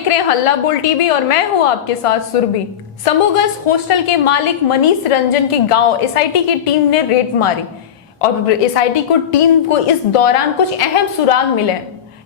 देख रहे हैं हल्ला बोल टीवी और मैं हूं आपके साथ सुरभि। शंभूगंज हॉस्टल के मालिक मनीष रंजन के गांव एसआईटी की टीम ने रेड मारी और एसआईटी को टीम को इस दौरान कुछ अहम सुराग मिले।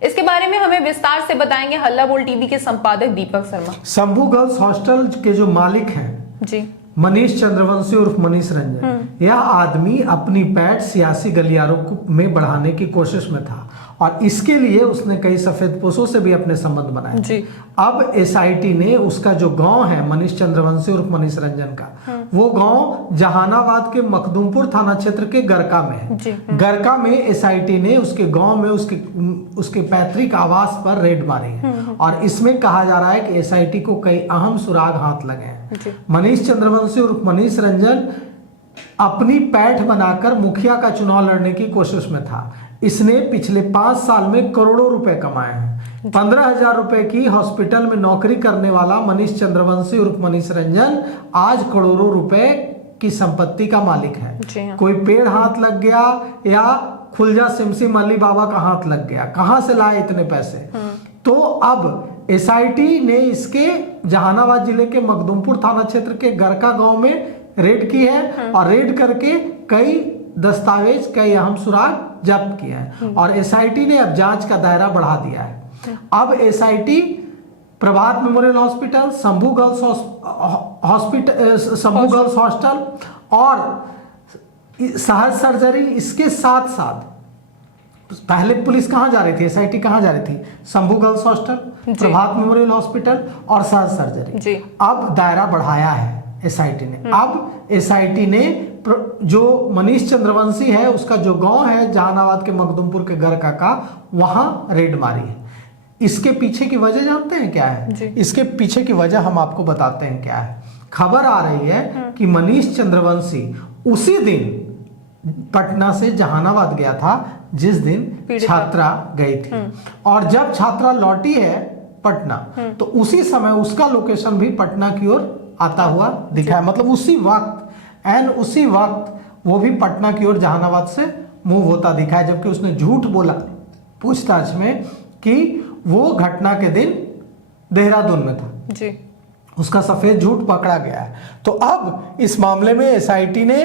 इसके बारे में हमें विस्तार से बताएंगे हल्ला बोल टीवी के संपादक दीपक शर्मा। शंभूगंज हॉस्टल के जो मालिक हैं जी मनीष चंद्रवंशी उर्फ मनीष रंजन, यह आदमी अपनी पैठ सियासी गलियारों में बढ़ाने की कोशिश में था और इसके लिए उसने कई सफेदपोशों से भी अपने संबंध बनाए जी। अब एसआईटी ने उसका जो गांव है मनीष चंद्रवंशी उर्फ मनीष रंजन का, वो गांव जहानाबाद के मखदूमपुर थाना क्षेत्र के गरका में है। गरका में एसआईटी ने उसके गांव में उसके पैतृक आवास पर रेड मारी है और इसमें कहा जा रहा है कि एसआईटी को कई अहम सुराग हाथ लगे हैं। मनीष चंद्रवंशी उर्फ मनीष रंजन अपनी पैठ बनाकर मुखिया का चुनाव लड़ने की कोशिश में था। इसने पिछले 5 साल में करोड़ों रुपए कमाए हैं। 15,000 रुपए की हॉस्पिटल में नौकरी करने वाला मनीष चंद्रवंशी उर्फ मनीष रंजन आज करोड़ों रुपए की संपत्ति का मालिक है। कोई पेड़ हाथ लग गया या खुलजा सिमसी मल्ली बाबा का हाथ लग गया, कहां से लाए इतने पैसे? तो अब एसआईटी ने इसके जहानाबाद जिले के मखदूमपुर थाना क्षेत्र के गरका गांव में रेड की है और रेड करके कई दस्तावेज, कई अहम सुराग जब्त किया है और एसआईटी ने अब जांच का दायरा बढ़ा दिया है। अब SIT Prabhat memorial hospital, Shambhu girls hostel और सहज सर्जरी, इसके साथ साथ पहले पुलिस कहां जा रही थी, एसआईटी कहां जा रही थी? शंभू गर्ल्स हॉस्टल, प्रभात मेमोरियल हॉस्पिटल और सहज सर्जरी। अब दायरा बढ़ाया है एसआईटी ने। अब एसआईटी ने जो मनीष चंद्रवंशी है उसका जो गांव है जहानाबाद के मखदूमपुर के गरका का, वहां रेड मारी है। इसके पीछे की वजह जानते हैं क्या है? इसके पीछे की वजह हम आपको बताते हैं क्या है। खबर आ रही है कि मनीष चंद्रवंशी उसी दिन पटना से जहानाबाद गया था जिस दिन छात्रा गई थी और जब छात्रा लौटी है पटना तो उसी समय उसका लोकेशन भी पटना की ओर आता हुआ दिखा है। मतलब उसी वक्त वो भी पटना की ओर जहानाबाद से मूव होता दिखा है, जबकि उसने झूठ बोला पूछताछ में कि वो घटना के दिन देहरादून में था जी। उसका सफेद झूठ पकड़ा गया है। तो अब इस मामले में एसआईटी ने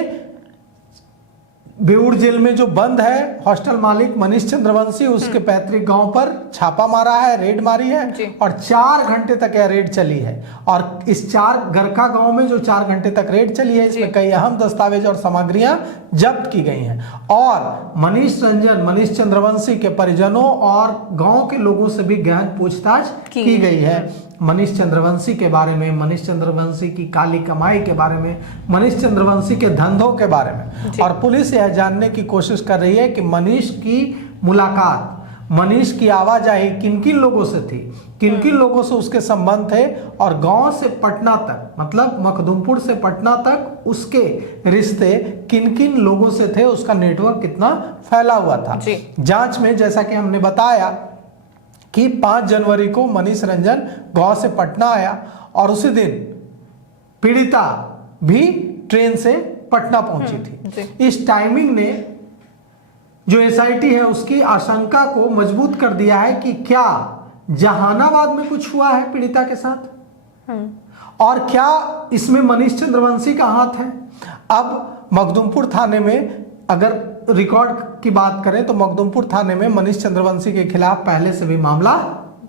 बेऊर जेल में जो बंद है हॉस्टल मालिक मनीष चंद्रवंशी, उसके पैतृक गांव पर छापा मारा है, रेड मारी है और 4 घंटे तक यह रेड चली है। और इस गरका गांव में जो 4 घंटे तक रेड चली है, इसमें कई अहम दस्तावेज और सामग्रियां जब्त की गई हैं और मनीष चंद्रवंशी के परिजनों और गांव के लोगों से भी गहन पूछताछ की गई है। मनीष चंद्रवंशी के बारे में, मनीष चंद्रवंशी की काली कमाई के बारे में, मनीष चंद्रवंशी के धंधों के बारे में। और पुलिस यह जानने की कोशिश कर रही है कि मनीष की मुलाकात, मनीष की आवाजाही किन किन लोगों से थी, किन किन लोगों से उसके संबंध थे और गांव से पटना तक, मतलब मखदूमपुर से पटना तक उसके रिश्ते किन किन लोगों से थे, उसका नेटवर्क कितना फैला हुआ था। जांच में जैसा कि हमने बताया कि 5 जनवरी को मनीष रंजन गांव से पटना आया और उसी दिन पीड़िता भी ट्रेन से पटना पहुंची थी। इस टाइमिंग ने जो एसआईटी है उसकी आशंका को मजबूत कर दिया है कि क्या जहानाबाद में कुछ हुआ है पीड़िता के साथ और क्या इसमें मनीष चंद्रवंशी का हाथ है। अब मखदूमपुर थाने में अगर रिकॉर्ड की बात करें तो मखदूमपुर थाने में मनीष चंद्रवंशी के खिलाफ पहले से भी मामला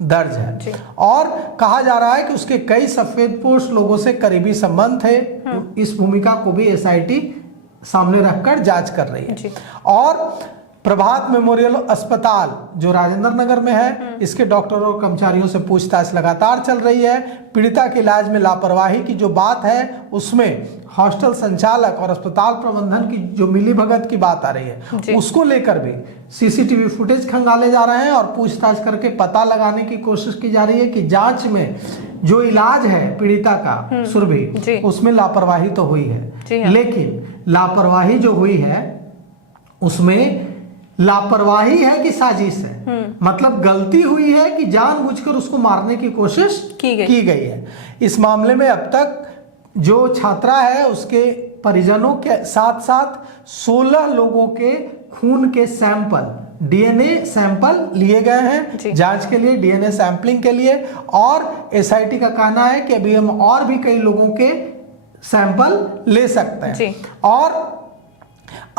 दर्ज है और कहा जा रहा है कि उसके कई सफेदपोश लोगों से करीबी संबंध थे। इस भूमिका को भी एसआईटी सामने रखकर जांच कर रही है। और प्रभात मेमोरियल अस्पताल जो राजेंद्र नगर में है, इसके डॉक्टरों और कर्मचारियों से पूछताछ लगातार चल रही है। पीड़िता के इलाज में लापरवाही की जो बात है उसमें हॉस्टल संचालक और अस्पताल प्रबंधन की जो मिलीभगत की बात आ रही है, उसको लेकर भी सीसीटीवी फुटेज खंगाले जा रहे हैं और पूछताछ करके पता लगाने की कोशिश की जा रही है कि जांच में जो इलाज है पीड़िता का सुरभि, उसमें लापरवाही तो हुई है, लेकिन लापरवाही जो हुई है उसमें लापरवाही है कि साजिश है। मतलब गलती हुई है कि जानबूझकर उसको मारने की कोशिश की गई है। इस मामले में अब तक जो छात्रा है उसके परिजनों के साथ साथ 16 लोगों के खून के सैंपल डीएनए सैंपल लिए गए जी। हैं जांच के लिए, डीएनए सैंपलिंग के लिए। और एसआईटी का कहना है कि अभी हम और भी कई लोगों के सैंपल ले सकते हैं। जी। और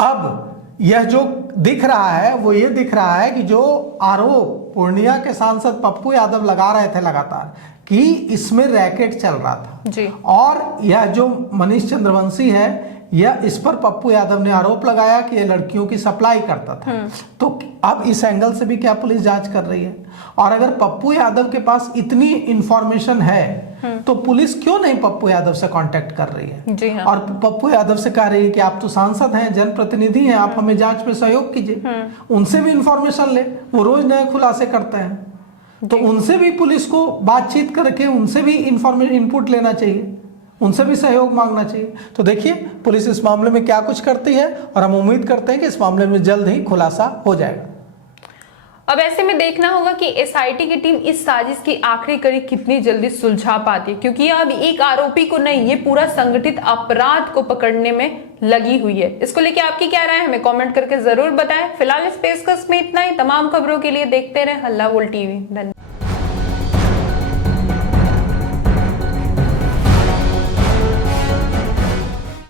अब यह जो दिख रहा है वो ये दिख रहा है कि जो आरोप पूर्णिया के सांसद पप्पू यादव लगा रहे थे लगातार कि इसमें रैकेट चल रहा था जी। और यह जो मनीष चंद्रवंशी है यह इस पर पप्पू यादव ने आरोप लगाया कि यह लड़कियों की सप्लाई करता था। तो अब इस एंगल से भी क्या पुलिस जांच कर रही है? और अगर पप्पू यादव के पास इतनी इंफॉर्मेशन है तो पुलिस क्यों नहीं पप्पू यादव से कांटेक्ट कर रही है? जी हाँ। और पप्पू यादव से कह रही है कि आप तो सांसद हैं, जनप्रतिनिधि हैं, आप हमें जांच में सहयोग कीजिए। उनसे भी इंफॉर्मेशन ले, वो रोज नए खुलासे करते हैं। तो उनसे भी पुलिस को बातचीत करके उनसे भी इंफॉर्मेशन इनपुट लेना चाहिए, उनसे भी सहयोग मांगना चाहिए। तो देखिए पुलिस इस मामले में क्या कुछ करती है और हम उम्मीद करते हैं कि इस मामले में जल्द ही खुलासा हो जाएगा। अब ऐसे में देखना होगा कि एसआईटी की टीम इस साजिश की आखिरी कड़ी कितनी जल्दी सुलझा पाती है, क्योंकि अब एक आरोपी को नहीं, ये पूरा संगठित अपराध को पकड़ने में लगी हुई है। इसको लेके आपकी क्या राय है हमें कमेंट करके जरूर बताएं। फिलहाल इस पेशकश में इतना ही। तमाम खबरों के लिए देखते रहे हल्ला बोल टीवी। धन्यवाद।